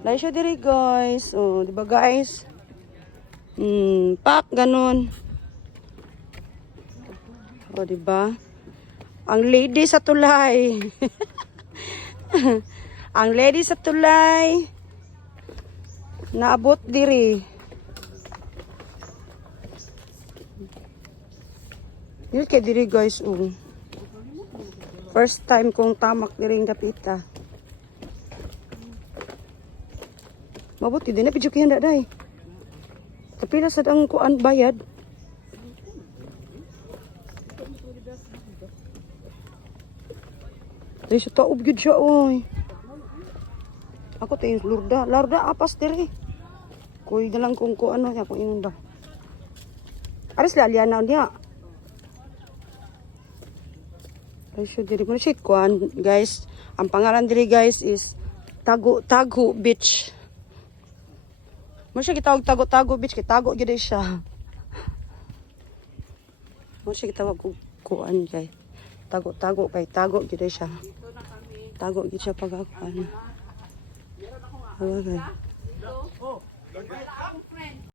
Lai siya diri guys. Oh, di ba guys? Pak ganun. Oh, di ba? Ang lady sa tulay. Ang lady sa tulay. Naabot diri. Dili kay diri guys, oh. First time kong tamak diri ng kapita. Mabuti din na pidyo kaya day. Kapila sa ang kuan bayad. Diri sa taob gyud siya oy. Ako tayo lurda, larda apas diri. Kuy na lang kung ano ya kung inunda. Aris laliana niya. Ay siya diri mo shit kuan guys. Ang pangalan diri guys is Tago Beach. Mo siya gitawag Tago Beach kay tago gyud siya. Mo siya gitawag kuan kay tago kay tago gyud siya. Tago gyud siya pag kuan. Okay.